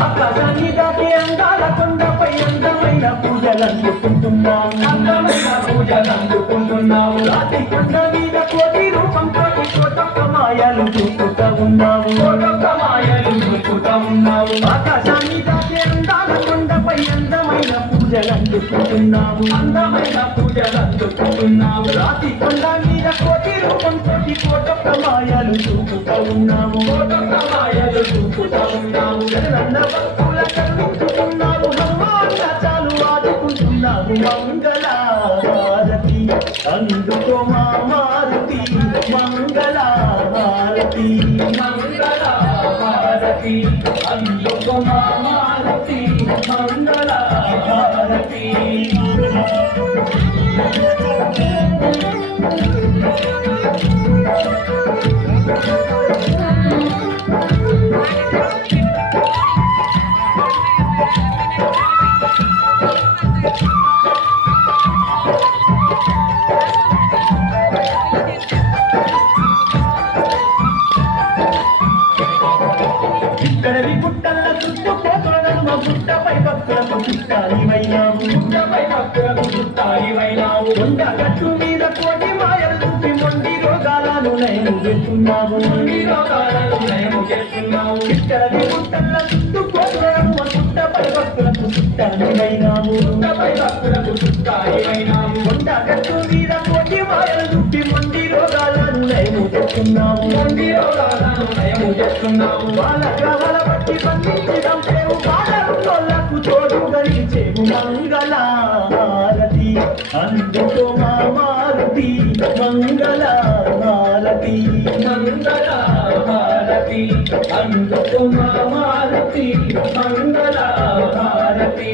ఆకాశాన్ని దాటి అందాల కొండపై అందమైన పూజలందుకుంటున్నావు, అందమైన పూజలందుకుంటున్నావు. రాతి కొండ మీద కోటి రూపంతో కోటొక్క మాయలు చూపుతా ఉన్నావు, కోటొక్క మాయలు చూపుతా ఉన్నావు. ఆకాశాన్ని దాటి అందాల కొండపై అందమైన పూజలందుకుంటున్నావు, అందమైన పూజలందుకుంటున్నావు. రాతి కొండ మీద కోటి రూపంతో కోటొక్క మాయలు చూపుతా ఉన్నావు, కోటొక్క మాయలు చూపుతా ఉన్నావు. భక్తుల కరుణించుకున్నావు, హనుమాన్ల చాలు ఆదుకుంటున్నావు. మంగళ హారతి అందుకో మా మారుతి, మంగళ హారతి, మంగళ హారతి అందుకో మా మారుతి, మంగళ హారతి. ఇక్కడవి గుట్టల చుట్టుకోతోడను గుట్టపై భక్తులకు చుట్టాలివైనావు, గుట్టపై భక్తులకు చుట్టాలివైనావు. కొండ గట్టు మీద కోటి మాయలు చూపి మొండి రోగాలను నయము చేస్తున్నావు, మొండి రోగాలను నయము చేస్తున్నావు. ఇక్కడవి గుట్టల చుట్టుకోతోడను గుట్టపై భక్తులకు చుట్టాలివైనావు, గుట్టపై భక్తులకు చుట్టాలివైనావు. కొండ గట్టు మీద కోటి మాయలు చూపి మొండి రోగాలను నయము చేస్తున్నావు, మొండి రోగాలను నయము చేస్తున్నావు. వాళ్ళ గ్రహాల బట్టి బంధించడం పేరు బాలకు తోడు గడిచేవు. మంగళ హారతి అందుకో మా మారుతి, మంగళ హారతి, మంగళ హారతి అందుకో మా మారుతి, మంగళ హారతి.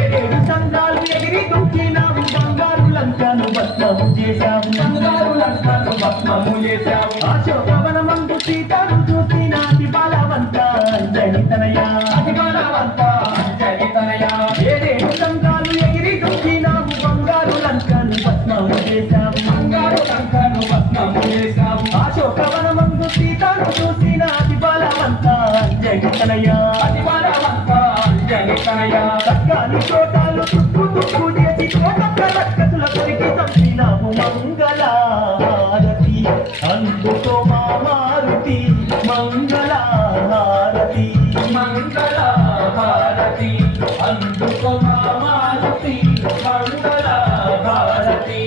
ఏడేడు సంఘాలు ఎగిరి దుఃఖినావు, బంగారు లంకను భస్మము చేశావు, బంగారు లంకను భస్మము చేశావు. అశోకవనమందు సీతను చూసిన అతి బలవంత అంజలితనయ, అతి బలవంత అంజలితనయ. ఏడేడు సంఘాలు ఎగిరి దుఃఖినావు, బంగారు లంకను భస్మము చేశావు, బంగారు లంకను భస్మము చేశావు. అశోకవనమందు సీతను చూసిన అతి బలవంత అంజలితనయ, అతి బలవంత అంజలితనయ. చక్కని చోటాలు తుప్పు తుప్పు చేసి కోటొక్క రక్కసుల కొరికి చంపినావు. మంగళ హారతి అందుకో మా మారుతి, మంగళ హారతి, మంగళ హారతి అందుకో మా మారుతి, మంగళ హారతి.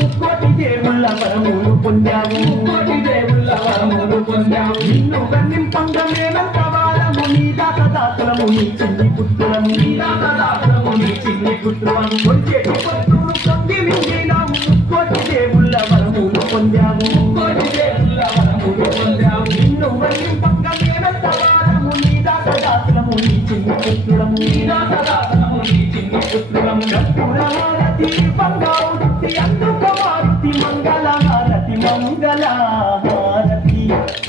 ముక్కోటి దేవుళ్ళ వరములు పొందావు, ముక్కోటి దేవుళ్ళ వరములు పొందావు. నిన్ను గన్నింపంగ మేమంత వారము, నీ దాతదాతులము నీ చిన్ని పుత్రులము, నీ దాతదాతులము నీ చిన్ని పుత్రులము. వచ్చేటి పత్రులు పొంది మింగినావు, ముక్కోటి దేవుళ్ళ వరములు పొందావు, ముక్కోటి దేవుళ్ళ వరములు పొందావు. నిన్ను గన్నింపంగ మేమంత వారము, నీ దాతదాతులము నీ చిన్ని పుత్రులము, నీ దాతదాతులము నీ చిన్ని పుత్రులము. హారతి బంగారుతి అందుకో మారుతి, మంగళ హారతి, మంగళ హారతి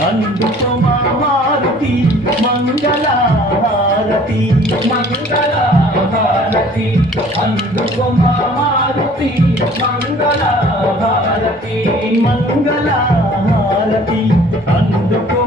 అందుకో మా మారుతి, మంగళ హారతి, మంగళ హారతి అందుకో మా మారుతి, మంగళ హారతి, మంగళ హారతి అందుకో